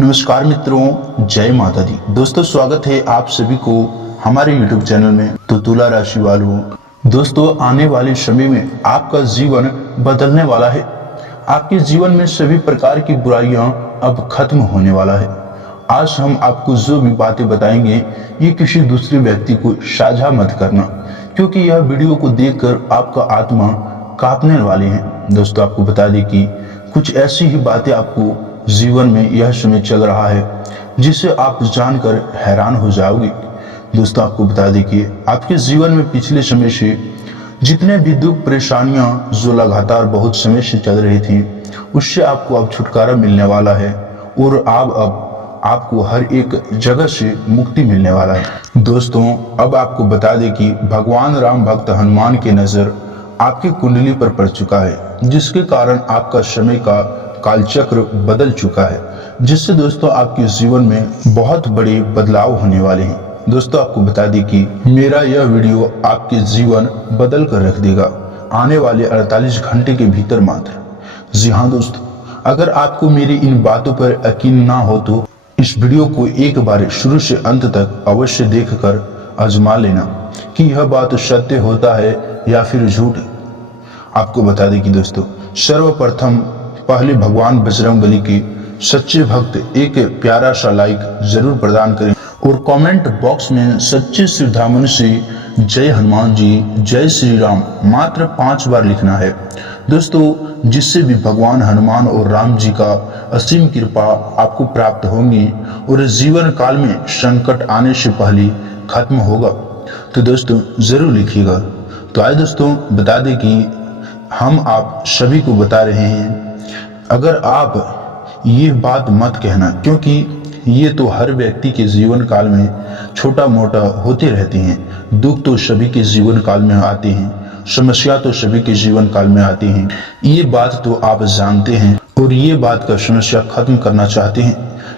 नमस्कार मित्रों, जय माता दी। दोस्तों, स्वागत है आप सभी को हमारे YouTube चैनल में। तो तुला राशि वालों, दोस्तों आने वाले समय में आपका जीवन बदलने वाला है। आपके जीवन में सभी प्रकार की बुराइयां अब खत्म होने वाला है। आज हम आपको जो भी बातें बताएंगे ये किसी दूसरे व्यक्ति को साझा मत करना, क्योंकि यह वीडियो को देखकर आपका आत्मा कांपने वाले हैं। दोस्तों, आपको बता दें कि कुछ ऐसी ही बातें आपको जीवन में यह समय चल रहा है जिसे आप जानकर हैरान हो जाओगे। दोस्तों, आपको बता दें कि आपके जीवन में पिछले समय से जितने भी दुख परेशानियां जो लगातार बहुत समय से चल रही थी, उससे आपको अब छुटकारा मिलने वाला है और अब आपको हर एक जगह से मुक्ति मिलने वाला है। दोस्तों, अब आपको बता दें कि भगवान राम भक्त हनुमान की नजर आपकी कुंडली पर पड़ चुका है, जिसके कारण आपका समय का कालचक्र बदल चुका है, जिससे दोस्तों आपके जीवन में बहुत बड़े बदलाव होने वाले हैं। दोस्तों, आपको बता दें कि मेरा यह वीडियो आपके जीवन बदल कर रख देगा आने वाले 48 घंटे के भीतर मात्र। जी हाँ दोस्तों, अगर आपको मेरी इन बातों पर यकीन ना हो तो इस वीडियो को एक बार शुरू से अंत तक अवश्य देखकर आजमा लेना कि यह बात सत्य होता है या फिर झूठ। आपको बता दें कि दोस्तों, सर्वप्रथम पहले भगवान बजरंगबली के सच्चे भक्त एक प्यारा सा लाइक जरूर प्रदान करें और कमेंट बॉक्स में सच्चे श्रद्धामन से जय हनुमान जी, जय श्री राम मात्र 5 बार लिखना है दोस्तों, जिससे भी भगवान हनुमान और राम जी का असीम कृपा आपको प्राप्त होंगी और जीवन काल में संकट आने से पहले खत्म होगा। तो दोस्तों जरूर लिखिएगा। तो आइए दोस्तों बता दें कि हम आप सभी को बता रहे हैं, अगर आप ये बात मत कहना, क्योंकि ये तो हर व्यक्ति के जीवन काल में छोटा मोटा होते रहते हैं। दुख तो सभी के जीवन काल में आते हैं, समस्या तो सभी के जीवन काल में आती हैं। ये बात तो आप जानते हैं और ये बात का समस्या खत्म करना चाहते हैं,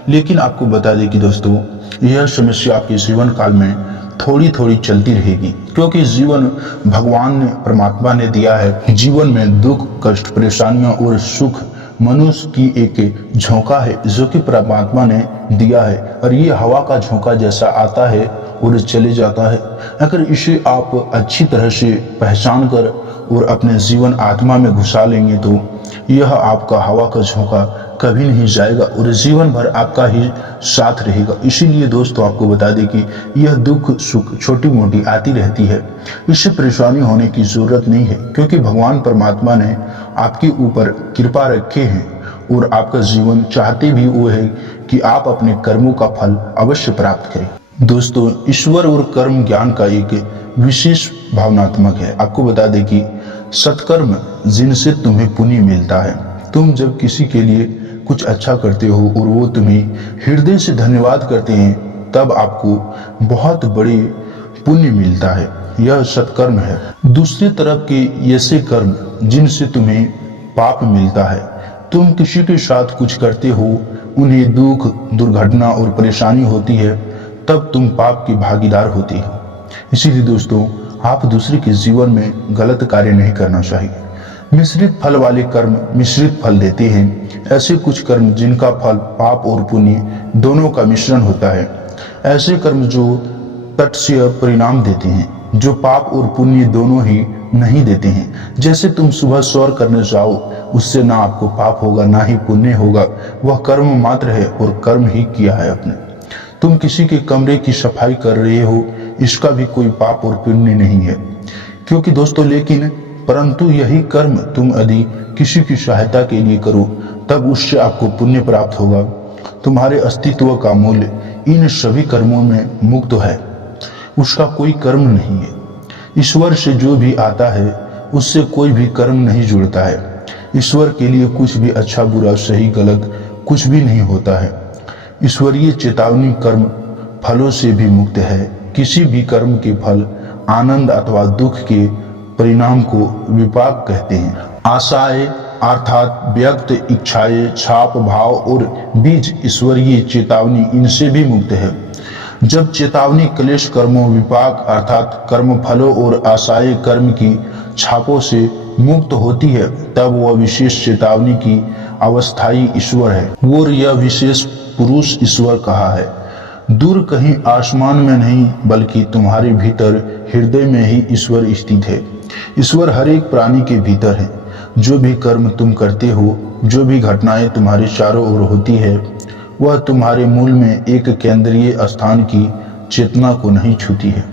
लेकिन आपको बता दें कि दोस्तों यह समस्या आपके जीवन काल में थोड़ी थोड़ी चलती रहेगी, क्योंकि जीवन भगवान ने परमात्मा ने दिया है। जीवन में दुख कष्ट परेशानियां और सुख मनुष्य की एक झोंका है जो कि परमात्मा ने दिया है, और ये हवा का झोंका जैसा आता है और चले जाता है। अगर इसे आप अच्छी तरह से पहचान कर और अपने जीवन आत्मा में घुसा लेंगे तो यह आपका हवा का झोंका कभी नहीं जाएगा और जीवन भर आपका ही साथ रहेगा। इसीलिए दोस्तों आपको बता दें कि यह दुख सुख छोटी मोटी आती रहती है, इससे परेशानी होने की जरूरत नहीं है, क्योंकि भगवान परमात्मा ने आपके ऊपर कृपा रखे हैं और आपका जीवन चाहते भी वो है कि आप अपने कर्मों का फल अवश्य प्राप्त करें। दोस्तों, ईश्वर और कर्म ज्ञान का एक विशेष भावनात्मक है। आपको बता दें कि सत्कर्म जिनसे तुम्हें पुण्य मिलता है। तुम जब किसी के लिए कुछ अच्छा करते हो और वो तुम्हें हृदय से धन्यवाद करते हैं, तब आपको बहुत बड़े पुण्य मिलता है। यह सत्कर्म है। दूसरी तरफ के ऐसे कर्म जिनसे तुम्हें पाप मिलता है, तुम किसी के साथ कुछ करते हो, उन्हें दुख दुर्घटना और परेशानी होती है, तब तुम पाप की भागीदार होती हो। इसीलिए दोस्तों आप दूसरे के जीवन में गलत कार्य नहीं करना चाहिए। मिश्रित फल वाले कर्म मिश्रित फल देते हैं। ऐसे कुछ कर्म जिनका फल पाप और पुण्य दोनों का मिश्रण होता है, ऐसे कर्म जो तटस्थ परिणाम देते हैं, जो पाप और पुण्य दोनों ही नहीं देते हैं। जैसे तुम सुबह सौर करने जाओ, उससे ना आपको पाप होगा ना ही पुण्य होगा, वह कर्म मात्र है और कर्म ही किया है आपने। तुम किसी के कमरे की सफाई कर रहे हो, इसका भी कोई पाप और पुण्य नहीं है, क्योंकि दोस्तों परंतु यही कर्म तुम यदि किसी की सहायता के लिए करो, तब उससे आपको पुण्य प्राप्त होगा। तुम्हारे अस्तित्व का मूल्य इन सभी कर्मों में मुक्त है, उसका कोई कर्म नहीं है। ईश्वर से जो भी आता है उससे कोई भी कर्म नहीं जुड़ता है। ईश्वर के लिए कुछ भी अच्छा बुरा सही गलत कुछ भी नहीं होता है। ईश्वरीय चेतावनी कर्म फलों से भी मुक्त है। किसी भी कर्म के फल आनंद अथवा दुख के परिणाम को विपाक कहते हैं। आशाएं अर्थात व्यक्त इच्छाएं, छाप भाव और बीज ईश्वरीय चेतावनी इनसे भी मुक्त है। जब चेतावनी क्लेश कर्मों विपाक अर्थात कर्म फलों और आशाएं कर्म की छापों से मुक्त होती है, तब वह विशेष चेतावनी की अवस्थाई ईश्वर है। और यह विशेष पुरुष ईश्वर कहा है। दूर कहीं आसमान में नहीं बल्कि तुम्हारे भीतर हृदय में ही ईश्वर स्थित है। ईश्वर हर एक प्राणी के भीतर है। जो भी कर्म तुम करते हो, जो भी घटनाएं तुम्हारे चारों ओर होती है, वह तुम्हारे मूल में एक केंद्रीय स्थान की चेतना को नहीं छूती है।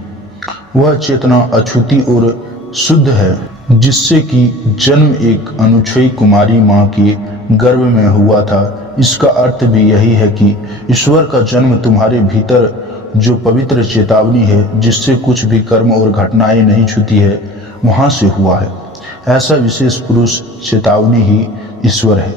वह चेतना अछूती और शुद्ध है, जिससे कि जन्म एक अनुच्छेय कुमारी माँ के गर्भ में हुआ था। इसका अर्थ भी यही है कि ईश्वर का जन्म तुम्हारे भीतर जो पवित्र चेतावनी है, जिससे कुछ भी कर्म और घटनाएं नहीं छूती है, वहां से हुआ है। ऐसा विशेष पुरुष चेतावनी ही ईश्वर है।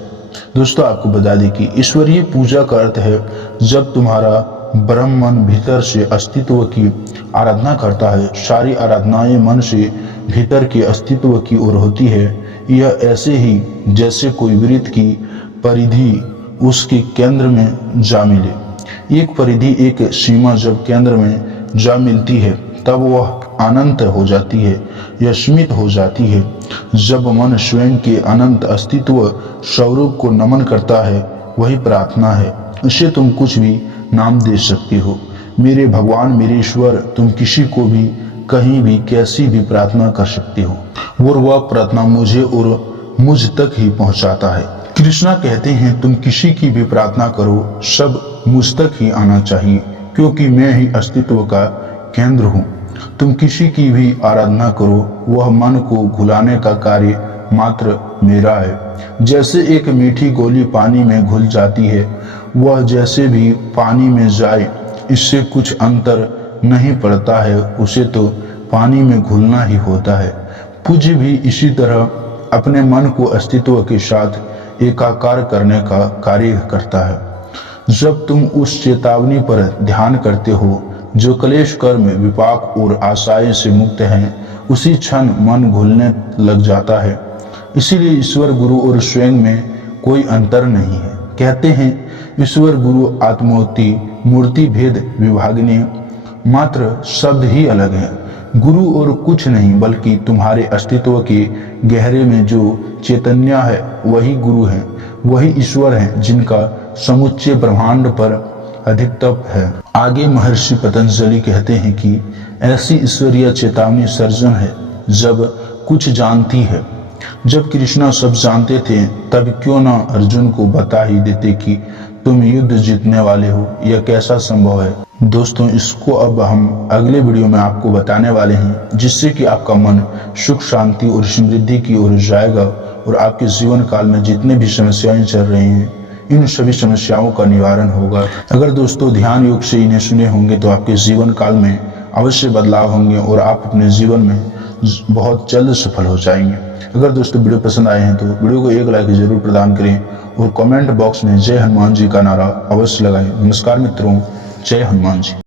दोस्तों, आपको बता दें कि ईश्वरीय पूजा का अर्थ है जब तुम्हारा ब्रह्म मन भीतर से अस्तित्व की आराधना करता है। सारी आराधनाएं मन से भीतर के अस्तित्व की ओर होती है। यह ऐसे ही जैसे कोई वृत्त की परिधि उसके केंद्र में जा मिले। एक परिधि, एक सीमा जब केंद्र में जा मिलती है तब वह अनंत हो जाती है या सीमित हो जाती है। जब मन स्वयं के अनंत अस्तित्व स्वरूप को नमन करता है, वही प्रार्थना है। इसे तुम कुछ भी नाम दे सकती हो। मेरे भगवान, मेरे ईश्वर, तुम किसी को भी कहीं भी कैसी भी प्रार्थना कर सकते हो और वह प्रार्थना मुझे और मुझ तक ही पहुंचाता है। कृष्णा कहते हैं, तुम किसी की भी प्रार्थना करो, सब मुझ तक ही आना चाहिए, क्योंकि मैं ही अस्तित्व का केंद्र हूँ। तुम किसी की भी आराधना करो, वह मन को घुलाने का कार्य मात्र मेरा है। जैसे एक मीठी गोली पानी में घुल जाती है, वह जैसे भी पानी में जाए इससे कुछ अंतर नहीं पड़ता है, उसे तो पानी में घुलना ही होता है। पूज्य भी इसी तरह अपने मन को अस्तित्व के साथ एकाकार करने का कार्य करता है। जब तुम उस चेतावनी पर ध्यान करते हो जो क्लेश कर्म, विपाक और आशाएं से मुक्त हैं, उसी क्षण मन घुलने लग जाता है। इसीलिए ईश्वर गुरु और स्वयं में कोई अंतर नहीं है। कहते हैं, ईश्वर गुरु आत्मोति मूर्ति भेद विभागनीय, मात्र शब्द ही अलग है। गुरु और कुछ नहीं बल्कि तुम्हारे अस्तित्व के गहरे में जो चैतन्य है, वही गुरु है, वही ईश्वर है, जिनका समुच्चय ब्रह्मांड पर अधिकतम है। आगे महर्षि पतंजलि कहते हैं कि ऐसी ईश्वरीय चेतावनी सर्जन है जब कुछ जानती है। जब कृष्णा सब जानते थे, तब क्यों ना अर्जुन को बता ही देते कि तुम युद्ध जीतने वाले हो। यह कैसा संभव है? दोस्तों, इसको अब हम अगले वीडियो में आपको बताने वाले हैं, जिससे कि आपका मन सुख, शांति और समृद्धि की ओर जाएगा और आपके जीवन काल में जितने भी समस्याएं चल रही हैं, इन सभी समस्याओं का निवारण होगा। अगर दोस्तों ध्यान योग से इन्हें सुने होंगे तो आपके जीवन काल में अवश्य बदलाव होंगे और आप अपने जीवन में बहुत जल्द सफल हो जाएंगे। अगर दोस्तों वीडियो पसंद आए हैं तो वीडियो को एक लाइक जरूर प्रदान करें और कमेंट बॉक्स में जय हनुमान जी का नारा अवश्य लगाएं। नमस्कार मित्रों, जय हनुमान जी।